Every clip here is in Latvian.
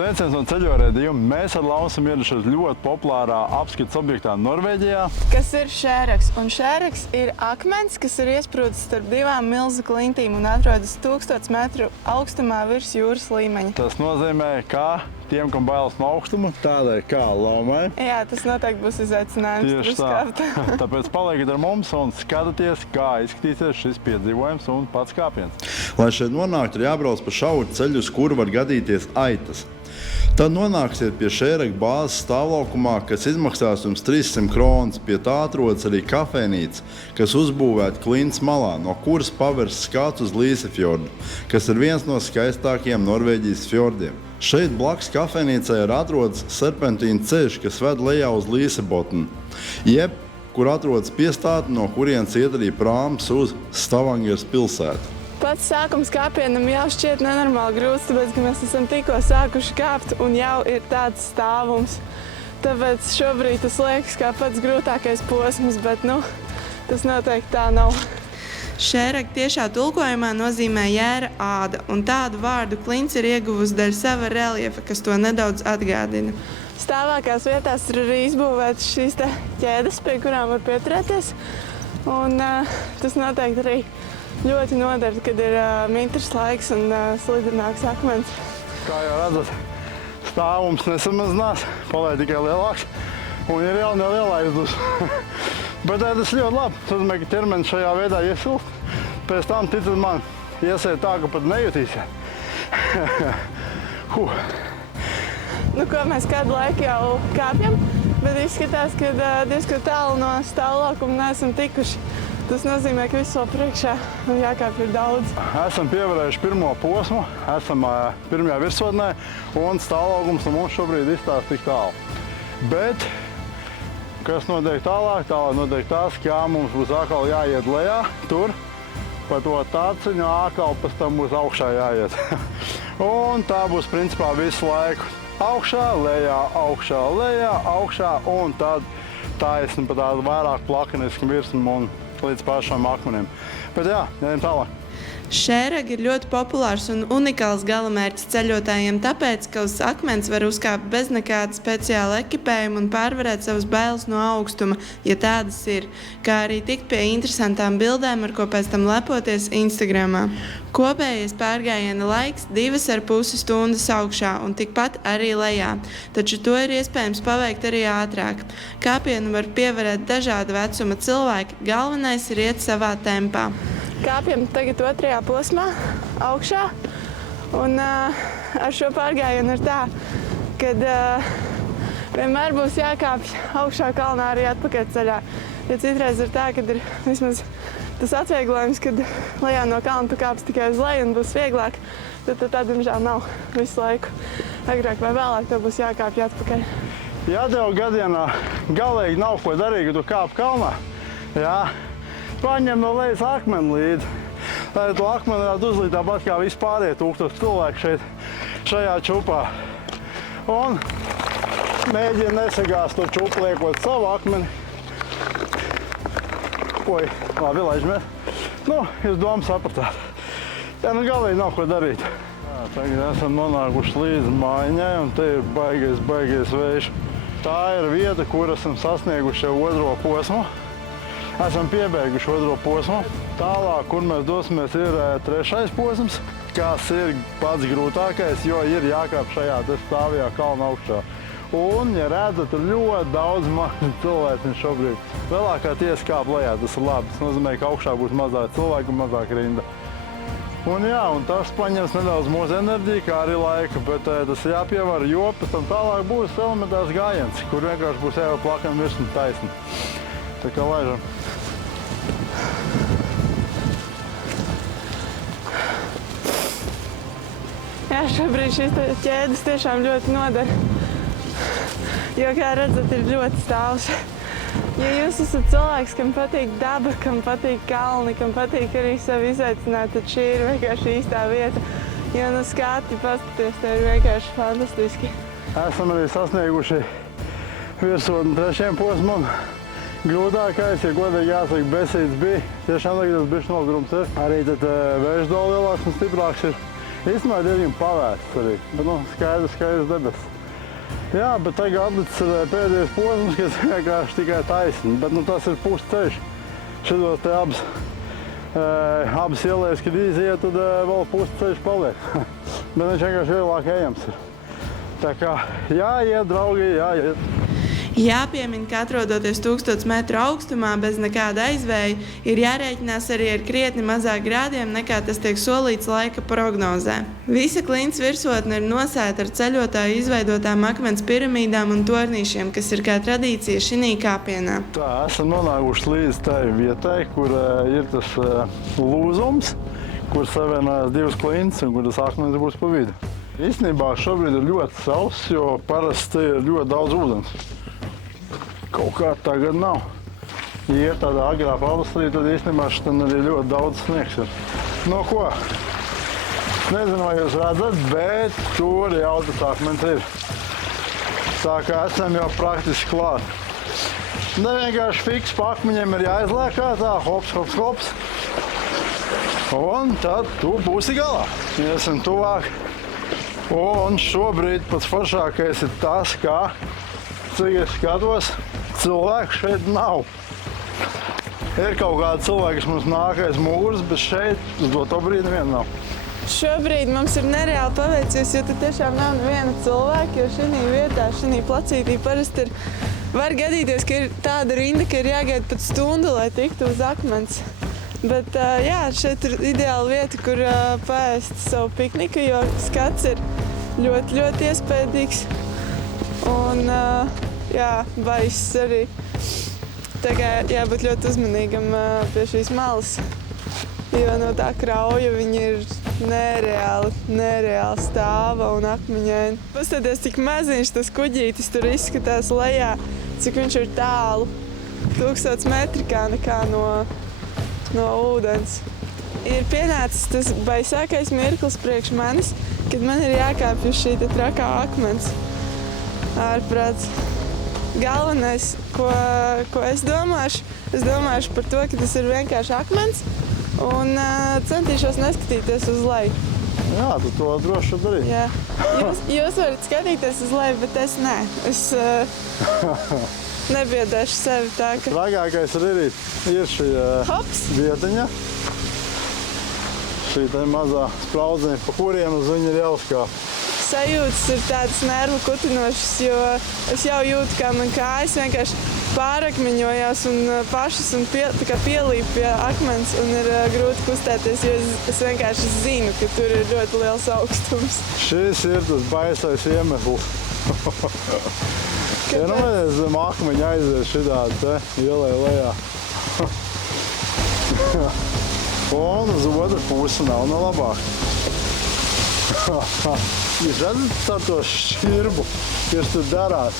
Sveiciens no ceļojuma. Mēs ar Lauru esam ieradušies ļoti populārā apskates objektā Norvēģijā. Kas ir šēraks? Un šēraks ir akmens, kas ir iesprūdis starp divām milzu klintīm un atrodas 1000 metru augstumā virs jūras līmeņa. Tas nozīmē, ka tiem, kam bailes no augstuma, tādai kā Laumai. Jā, tas noteikti būs izaicinājums tur uzkāpt. Tāpēc palieciet ar mums un skatieties, kā izskatīsies šis piedzīvojums un pats kāpiens. Lai šeit nonāktu, ir jābrauc pa šauru ceļu, uz kuru var gadīties aitas. Tad nonāksiet pie šēraka bāzes stāvlaukumā, kas izmaksās jums 300 kronas. Pie tā atrodas arī kafejnīca, kas uzbūvēta klints malā, no kuras paveras skats uz Lysefjordu, kas ir viens no skaistākajiem Norvēģijas fjordiem. Šeit blakus kafejnīcai atrodas serpentīna ceļš, kas ved lejā uz Lysebotnu, jeb kur atrodas piestāte, no kurienes iet arī prāms uz Stavangeras pilsētu. Pats sākums kāpienam jau šķiet nenormāli grūts, tāpēc, ka mēs esam tikko sākuši kāpt un jau ir tāds stāvums. Tāpēc šobrīd tas liekas kā pats grūtākais posms, bet tas noteikti tā nav. Šēraka tiešā tulkojumā nozīmē jēra āda, un tādu vārdu klints ir ieguvusi dēļ sava reliefa, kas to nedaudz atgādina. Stāvākās vietās ir arī izbūvētas šīs ķēdes, pie kurām var pieturēties, un tas noteikti arī ļoti noder, kad ir mitrs laiks un slidināks akmens. Kā jau redzat, stāvums nesamazinās, paliek tikai lielāks un ir jau neliela aizdus. Bet tas ļoti labi. Tas nozīmē, ka ķermenis šajā veidā iesilst. Pēc tam, ticat man, iesiet tā, ka pat nejutīsiet. Ko mēs kādu laiku jau kāpjam, bet izskatās, ka diezgan tālu no stāvlaukuma neesam tikuši. Tas nozīmē, ka viss vēl priekšā un jākāpj ir daudz. Esam pievarējuši pirmo posmu, esam pirmajā virsotnē un stāvlaukums no mums šobrīd izstāsta tik tālu. Bet, kas notiek tālāk? Tālāk notiek tas, kā mums būs atkal jāiet lejā, tur, pa to taciņu atkal pēc tam būs augšā jāiet. Un tā būs principā visu laiku. Augšā, lejā, augšā, lejā, augšā un tad taisni pa tādu vairāk plakenisku virsmu un līdz pašam akmenim. Bet jā, ejam tālāk. Šēraka ir ļoti populārs un unikāls galamērķis ceļotājiem, tāpēc, ka uz akmens var uzkāpt bez nekāda speciāla ekipējuma un pārvarēt savas bailes no augstuma, ja tādas ir, kā arī tikt pie interesantām bildēm, ar ko pēc tam lepoties Instagramā. Kopējais pārgājiena laiks 2,5 stundas augšā un tikpat arī lejā, taču to ir iespējams paveikt arī ātrāk. Kāpienu var pievarēt dažāda vecuma cilvēki, galvenais ir iet savā tempā. Kāpjam tagad otrajā posmā, augšā, un ar šo pārgājienu ir tā, kad vienmēr būs jākāpj augšā kalnā arī atpakaļceļā. Ja citreiz ir tā, kad ir vismaz tas atvieglojums, kad lejā no kalna tu kāps tikai uz leju un būs vieglāk, tad tā, diemžēl, nav visu laiku. Agrāk vai vēlāk tev būs jākāpj atpakaļ. Ja tev gadienā galīgi nav ko darīt, kad tu kāp kalnā, paņem no lejas akmeni līdzi. Lai to akmeni varētu uzlīt tāpat kā vispārējie 1000 cilvēki šajā čupā. Un mēģina nesagāzt to čupu, liekot savu akmeni. Labi, laižamies. Jūs domu sapratāt. Galīgi nav ko darīt. Tagad esam nonākuši līdz mājiņai, un te ir baigies vējš. Tā ir vieta, kur esam sasnieguši jau otro posmu. Esam piebeiguši otro posmu. Tālāk, kur mēs dosimies, ir trešais posms, kas ir pats grūtākais, jo ir jākāp šajā stāvajā kalna augšā. Un, ja redzat, ir ļoti daudz mazi cilvēki šobrīd. Lielākā tiesa kāp lejā, tas ir labi. Tas nozīmē, ka augšā būs mazāk cilvēku un mazāk rinda. Un tas paņems nedaudz mūsu enerģiju, kā arī laika, bet tas ir jāpievar, jo pēc tam tālāk būs elementārs gājiens, kur vienkārši būs jāiet plakam virsmu taisni. Tā kā laižam. Jā, šobrīd šīs ķēdes tiešām ļoti noder, jo, kā redzat, ir ļoti stāvs. Ja jūs esat cilvēks, kam patīk daba, kam patīk kalni, kam patīk arī sevi izaicināt, tad šī ir vienkārši īstā vieta. Jo skati paskaties, te ir vienkārši fantastiski. Esam arī sasnieguši virsotni trešajam posmam. Grūtākais, ja godīgi jāsaka, besīts bija. Tiešām tagad tas bišķi nogurums ir. Arī tad vējš daudz lielāks un stiprāks ir. Īstenībā diezgan pavērsts arī, bet skaidrs debesis. Jā, bet tagad atlicis ir pēdējais posms, kas vienkārši tikai taisni, bet tas ir pusceļš. Šitos te abas ielēs, kad iziet, tad vēl pusceļš paliek. Bet viņš vienkārši vieglāk ejams ir. Tā kā jāiet, draugi, jāiet. Jāpiemina, ka atrodoties 1000 metru augstumā bez nekāda aizvēja, ir jārēķinās arī ar krietni mazāk grādiem nekā tas tiek solīts laika prognozē. Visa klints virsotne ir nosēta ar ceļotāju izveidotām akmens piramīdām un tornīšiem, kas ir kā tradīcija šī kāpienā. Tā, esam nonākuši līdz tai vietai, kur ir tas lūzums, kur savienojas divas klints un kur tas akmens būs pa vidu. Īstenībā šobrīd ir ļoti sauss, jo parasti ir ļoti daudz ūdens. Kaut kā tagad nav. Ja ir tādā agrā pavasarī, tad īstenībā šitien arī ļoti daudz sniegs ir. No ko? Nezinu, vai jūs redzat, bet tur jau tas akmens ir. Tā kā esam jau praktiski klāt. Ne vienkārši fiks pa akmeņiem ir jāizlēkā tā, hops, hops, hops. Un tad tu būsi galā. Iesim tuvāk. Un šobrīd pats foršākais ir tas, kā, cik es skatos, cilvēku šeit nav. Ir kaut kādi cilvēki, kas mums nākais mūrs, bet šeit uz doto brīdi neviena nav. Šobrīd mums ir nereāli paveicies, jo te tiešām nav neviena cilvēka, jo šī vietā, šī placītī parasti var gadīties, ka ir tāda rinda, ka ir jāgaida pat stundu, lai tiktu uz akmens. Bet jā, šeit ir ideāla vieta, kur paēst savu pikniku, jo skats ir ļoti, ļoti iespējīgs. Un jā, baiss arī. Tā kā jābūt ļoti uzmanīgam pie šīs malas, jo no tā krauja viņi ir nereāli stāva un akmeņaini. Paskaties, cik maziņš tas kuģītis tur izskatās lejā, cik viņš ir tālu. 1000 metri kā nekā no ūdens. Ir pienācis tas baisākais mirklis priekš manis, kad man ir jākāpj uz šī trakā akmens. Ārprāts. Galvenais, ko es domāšu par to, ka tas ir vienkārši akmens un centīšos neskatīties uz leju. Jā, tu to droši darīt. Jā. Jūs varat skatīties uz leju, bet es nē. Es nebiedēšu sevi tā, ka... Tragākais ir šī vietiņa. Šī te mazā spraudziņa, pa kuriem uz viņu ir jāuzkāp. Sajūtas ir tādas nervu kutinošas, jo es jau jūtu, kā man kājas vienkārši pārakmeņojās un pašas un pielīp pie akmens un ir grūti kustēties, jo es vienkārši zinu, ka tur ir ļoti liels augstums. Šis ir tas baisais iemesls. Ja nu mēs zem akmeņa aizies šitādi te ielai lejā. Un uz otru pusi nav no labāk. Jūs redzat ar to šķirbu, kas tur darās,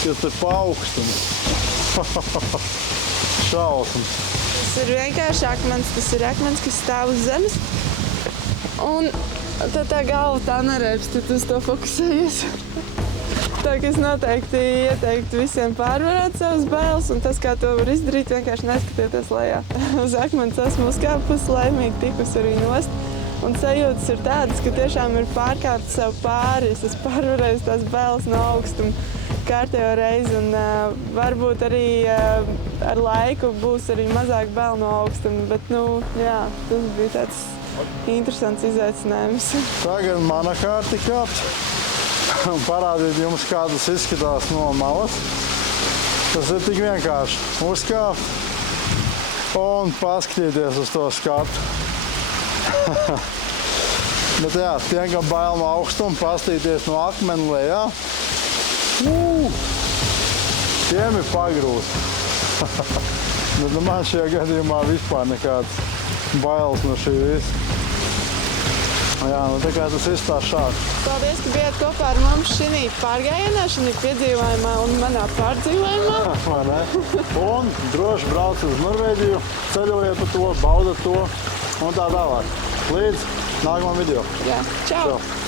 kas tur paaugstums. Šausmas. Tas ir vienkārši akmens, tas ir akmens, kas stāv uz zemes. Un tad tā galva tā nereibs, tad uz to fokusējies. Tā kā es noteikti ieteiktu visiem pārvarēt savas bailes, un tas, kā to var izdarīt, vienkārši neskatieties lejā. Uz akmens esmu uzkāpusi, laimīgi tikus arī nost. Un sajūtas ir tādas, ka tiešām ir pārkāpt sev pāri. Es esmu pārvarējis tās bailes no augstuma kārtējo reizi, un varbūt arī ar laiku būs arī mazāk bail no augstuma, bet, jā, tas bija tāds interesants izaicinājums. Tagad mana kārta kāpt un parādīt jums, kā tas izskatās no malas. Tas ir tik vienkārši uzkāpt un paskatīties uz to skatu. Bet jā, tiem, kam bail no augstuma, pastīties no akmeni lejā, tiem ir pagrūti. Bet man šajā gadījumā vispār nekāds bailes no šī visa. Jā, tā kā tas izstās šādi. Paldies, ka bijāt kopā ar mums šī pārgājienā, šī piedzīvojumā un manā pārdzīvojumā. Vai ne? Un droši brauc uz Norvēģiju, ceļojiet pa to, baudat to un tā tālāk. Līdz nākamajam video. Jā, čau! Čau.